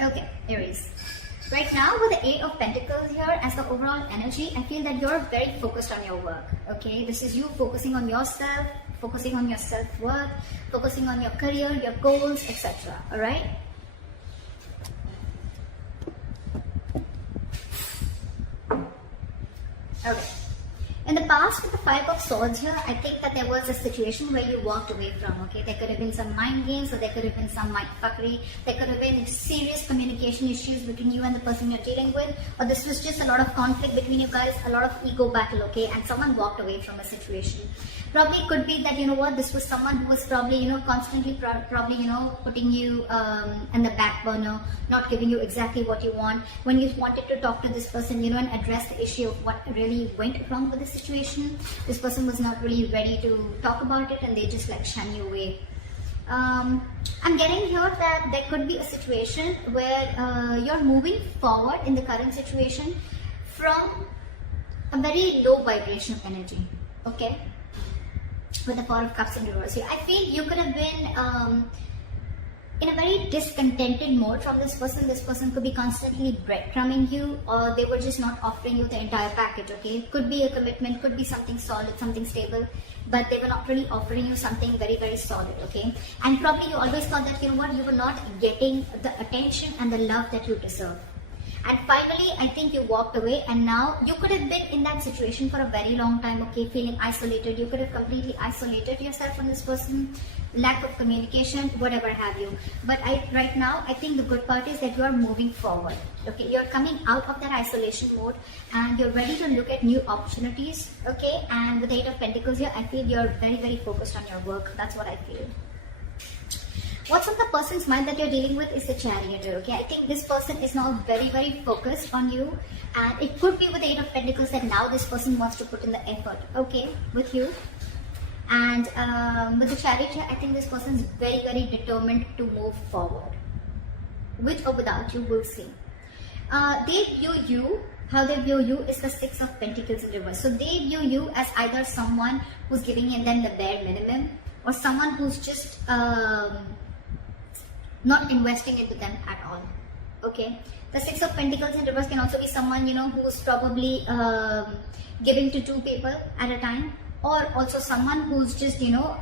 Okay, Aries. Right now with the Eight of Pentacles here as the overall energy, I feel that you're very focused on your work. Okay, this is you focusing on yourself, focusing on your self-worth, focusing on your career, your goals, etc. Alright? Okay. In the past, with the Five of Swords here, I think that there was a situation where you walked away from, okay? There could have been some mind games, or there could have been some mind fuckery. There could have been serious communication issues between you and the person you're dealing with, or this was just a lot of conflict between you guys, a lot of ego battle, okay? And someone walked away from a situation. Probably it could be that, you know what, this was someone who was probably, you know, constantly probably, you know, putting you in the back burner, not giving you exactly what you want. When you wanted to talk to this person, you know, and address the issue of what really went wrong with the situation, this person was not really ready to talk about it and they just like shun you away. I'm getting here that there could be a situation where you're moving forward in the current situation from a very low vibration energy, okay? With the Four of Cups in reverse here, I feel you could have been in a very discontented mode from this person. This person could be constantly breadcrumbing you, or they were just not offering you the entire package, okay? It could be a commitment, could be something solid, something stable, but they were not really offering you something very, very solid, okay? And probably you always thought that, you know what, you were not getting the attention and the love that you deserve. And finally, I think you walked away, and now you could have been in that situation for a very long time, okay, feeling isolated. You could have completely isolated yourself from this person, lack of communication, whatever have you. But right now, I think the good part is that you are moving forward, okay? You're coming out of that isolation mode and you're ready to look at new opportunities, okay? And with the Eight of Pentacles here, I feel you're very, very focused on your work. That's what I feel. What's on the person's mind that you're dealing with is the Chariot, okay? I think this person is now very, very focused on you, and it could be with the Eight of Pentacles that now this person wants to put in the effort, okay, with you. And with the Chariot here, I think this person is very, very determined to move forward. With or without you, we'll see. They view you, how they view you is the Six of Pentacles in reverse. So they view you as either someone who's giving them the bare minimum, or someone who's just not investing into them at all, okay? The Six of Pentacles in reverse can also be someone, you know, who's probably giving to two people at a time, or also someone who's just, you know,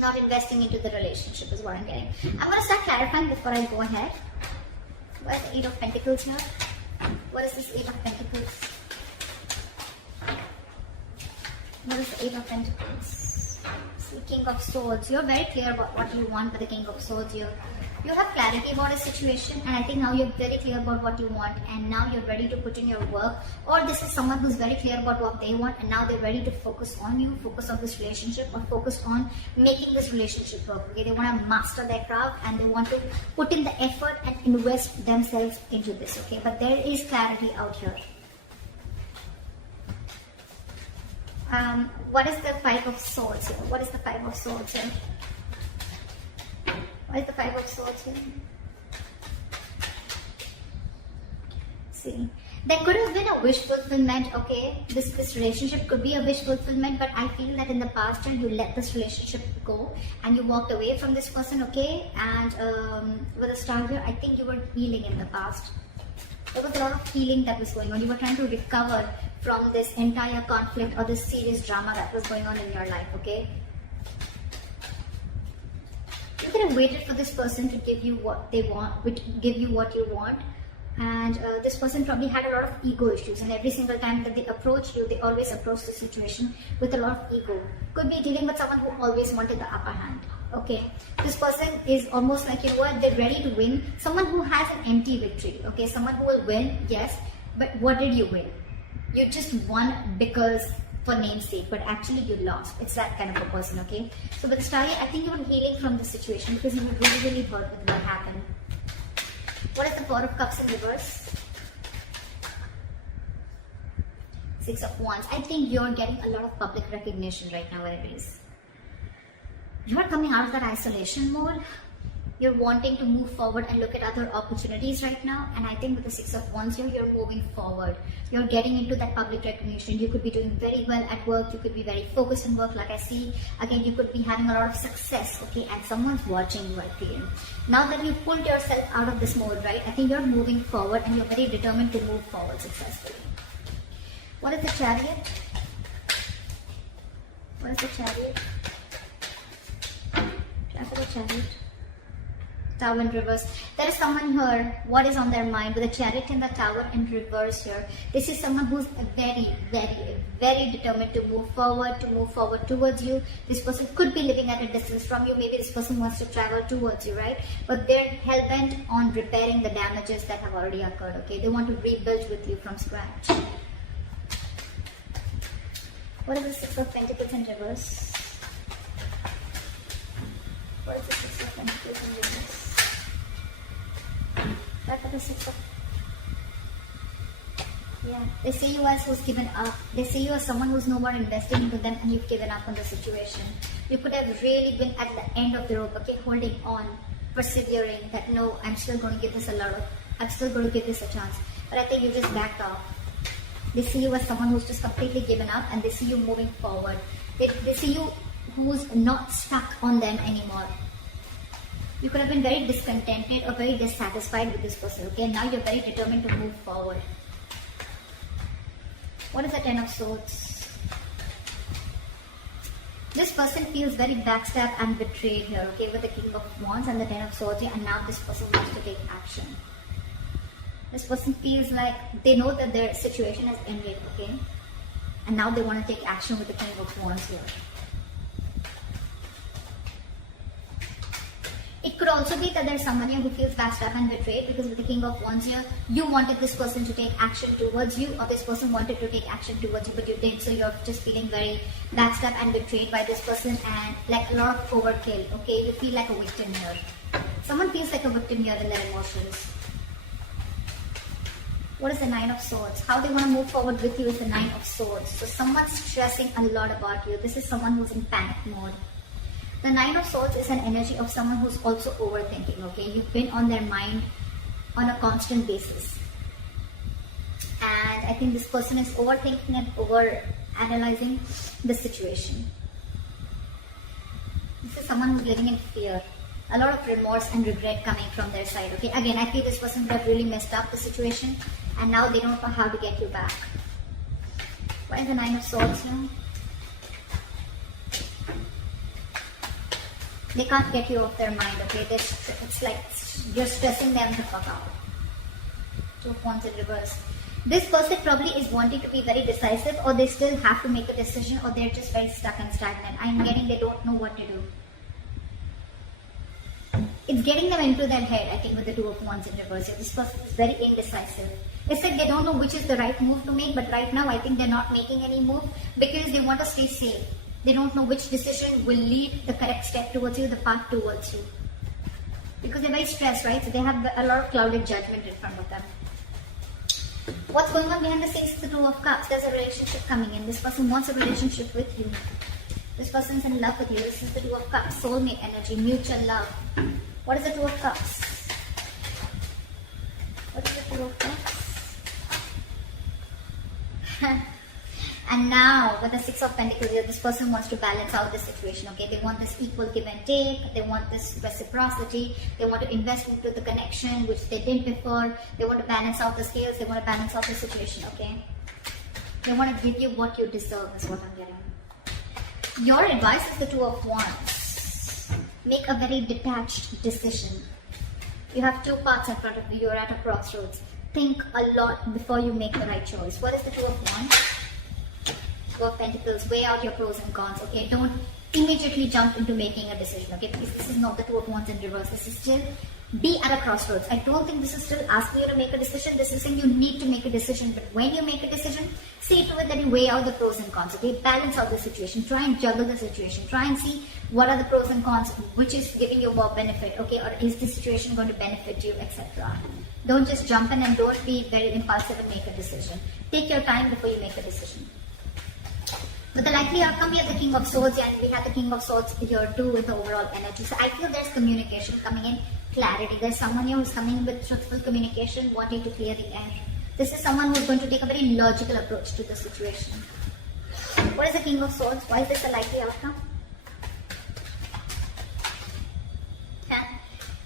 not investing into the relationship is what I'm getting. I'm going to start clarifying before I go ahead. What is the Eight of Pentacles here? What is this Eight of Pentacles? What is the Eight of Pentacles? King of Swords. You're very clear about what you want with the King of Swords here. You have clarity about a situation, and I think now you're very clear about what you want, and now you're ready to put in your work. Or this is someone who's very clear about what they want, and now they're ready to focus on you, focus on this relationship, or focus on making this relationship work, okay? They want to master their craft and they want to put in the effort and invest themselves into this, okay? But there is clarity out here. What is the Five of Swords here? What is the Five of Swords here? What is the Five of Swords here? See, there could have been a wish fulfillment, okay? This relationship could be a wish fulfillment, but I feel that in the past you let this relationship go and you walked away from this person, okay? And with a star here, I think you were healing in the past. There was a lot of healing that was going on. You were trying to recover from this entire conflict or this serious drama that was going on in your life, okay? You could have waited for this person to give you what they want, give you what you want. And this person probably had a lot of ego issues, and every single time that they approach you, they always approach the situation with a lot of ego. Could be dealing with someone who always wanted the upper hand, okay? This person is almost like, you know what, they're ready to win. Someone who has an empty victory, okay? Someone who will win, yes, but what did you win? You just won because for namesake, but actually you lost. It's that kind of a person, okay? So with the Star, I think you were healing from this situation because you were really, really hurt with what happened. What is the Four of Cups in reverse? Six of Wands. I think you're getting a lot of public recognition right now, Aries. You are coming out of that isolation mode You're wanting to move forward and look at other opportunities right now. And I think with the Six of Wands here, you're moving forward. You're getting into that public recognition. You could be doing very well at work. You could be very focused in work, like I see. Again, you could be having a lot of success, okay? And someone's watching you, I feel. Now that you pulled yourself out of this mode, right? I think you're moving forward and you're very determined to move forward successfully. What is the Chariot? What is the Chariot? Try for the Chariot. Tower in reverse. There is someone here, what is on their mind with the Chariot and the Tower in reverse here. This is someone who's very determined to move forward towards you. This person could be living at a distance from you. Maybe this person wants to travel towards you, right? But they're hell-bent on repairing the damages that have already occurred, okay? They want to rebuild with you from scratch. What is the Six of Pentacles in reverse? What is the Six of Pentacles in reverse? Back at the Six of... Yeah, they see you as who's given up. They see you as someone who's no more investing into them and you've given up on the situation. You could have really been at the end of the rope, okay, holding on, persevering, that no, I'm still going to give this a chance. But I think you just backed off. They see you as someone who's just completely given up and they see you moving forward. They see you who's not stuck on them anymore. You could have been very discontented or very dissatisfied with this person, okay? Now you're very determined to move forward. What is the Ten of Swords? This person feels very backstabbed and betrayed here, okay? With the King of Wands and the Ten of Swords here, and now this person wants to take action. This person feels like they know that their situation has ended, okay? And now they want to take action with the King of Wands here. It could also be that there's someone here who feels backstabbed and betrayed because with the King of Wands here, you wanted this person to take action towards you or this person wanted to take action towards you, but you didn't. So you're just feeling very backstabbed and betrayed by this person and like a lot of overkill, okay? You feel like a victim here. Someone feels like a victim here in their emotions. What is the Nine of Swords? How they want to move forward with you is the Nine of Swords. So someone's stressing a lot about you. This is someone who's in panic mode. The Nine of Swords is an energy of someone who's also overthinking, okay? You've been on their mind on a constant basis. And I think this person is overthinking and over-analyzing the situation. This is someone who's living in fear. A lot of remorse and regret coming from their side, okay? Again, I feel this person would have really messed up the situation and now they don't know how to get you back. What is the Nine of Swords here? They can't get you off their mind, okay? It's like you're stressing them the fuck out. Two of Wands in reverse. This person probably is wanting to be very decisive or they still have to make a decision or they're just very stuck and stagnant. I'm getting they don't know what to do. It's getting them into their head, I think, with the Two of Wands in reverse. This person is very indecisive. It's like they don't know which is the right move to make, but right now I think they're not making any move because they want to stay safe. They don't know which decision will lead the correct step towards you, the path towards you. Because they're very stressed, right? So they have a lot of clouded judgment in front of them. What's going on behind the scenes is the Two of Cups. There's a relationship coming in. This person wants a relationship with you. This person's in love with you. This is the Two of Cups. Soulmate energy, mutual love. What is the Two of Cups? What is the Two of Cups? And now, with the Six of Pentacles here, this person wants to balance out the situation, okay? They want this equal give and take. They want this reciprocity. They want to invest into the connection, which they didn't before. They want to balance out the scales. They want to balance out the situation, okay? They want to give you what you deserve, is what I'm getting. Your advice is the Two of Wands. Make a very detached decision. You have two paths in front of you. You're at a crossroads. Think a lot before you make the right choice. What is the Two of Wands? Two of Pentacles. Weigh out your pros and cons, okay? Don't immediately jump into making a decision, okay? Because this is not the Two of Wands in reverse. This is still be at a crossroads. I don't think this is still asking you to make a decision. This is saying you need to make a decision. But when you make a decision, see to it that you weigh out the pros and cons, okay? Balance out the situation. Try and juggle the situation. Try and see what are the pros and cons, which is giving you more benefit, okay? Or is this situation going to benefit you, etc. Don't just jump in and don't be very impulsive and make a decision. Take your time before you make a decision. With the likely outcome, we have the King of Swords, and we have the King of Swords here too with the overall energy. So I feel there's communication coming in, clarity. There's someone here who's coming with truthful communication, wanting to clear the air. This is someone who's going to take a very logical approach to the situation. What is the King of Swords? Why is this a likely outcome?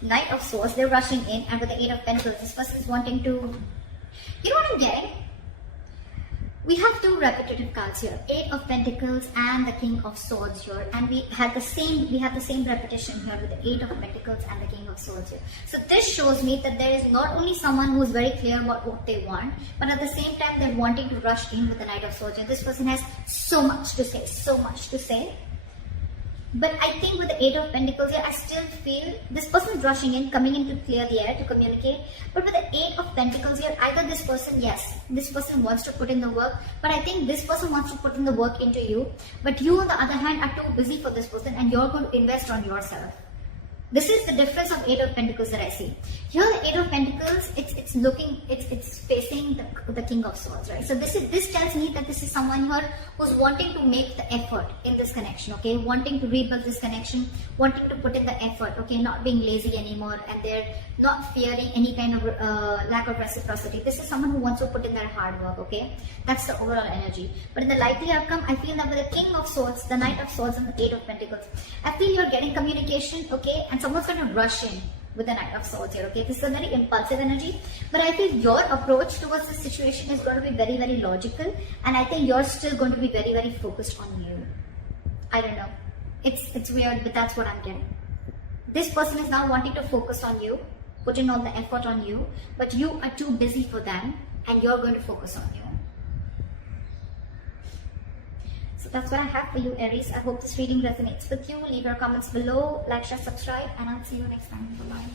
Knight of Swords, they're rushing in, and with the Eight of Pentacles, this person is wanting to, you know what I'm getting? We have two repetitive cards here, Eight of Pentacles and the King of Swords here, and we have the same repetition here with the Eight of Pentacles and the King of Swords here. So this shows me that there is not only someone who is very clear about what they want, but at the same time they're wanting to rush in with the Knight of Swords here. This person has so much to say, so much to say. But I think with the Eight of Pentacles here, I still feel this person is rushing in, coming in to clear the air, to communicate. But with the Eight of Pentacles here, either this person, yes, this person wants to put in the work, but I think this person wants to put in the work into you. But you, on the other hand, are too busy for this person, and you're going to invest on yourself. This is the difference of Eight of Pentacles that I see. Here, the Eight of Pentacles, it's facing the King of Swords, right? So this tells me that this is someone here who's wanting to make the effort in this connection, okay? Wanting to rebuild this connection, wanting to put in the effort, okay? Not being lazy anymore, and they're not fearing any kind of lack of reciprocity. This is someone who wants to put in their hard work, okay? That's the overall energy. But in the likely outcome, I feel that with the King of Swords, the Knight of Swords, and the Eight of Pentacles, I feel you're getting communication, okay? And someone's going to rush in with the Knight of Swords here, okay? This is a very impulsive energy, but I feel your approach towards this situation is going to be very, very logical, and I think you're still going to be very, very focused on you. I don't know. It's weird, but that's what I'm getting. This person is now wanting to focus on you, putting all the effort on you, but you are too busy for them, and you're going to focus on you. So that's what I have for you, Aries. I hope this reading resonates with you. Leave your comments below, like, share, subscribe, and I'll see you next time. Bye-bye.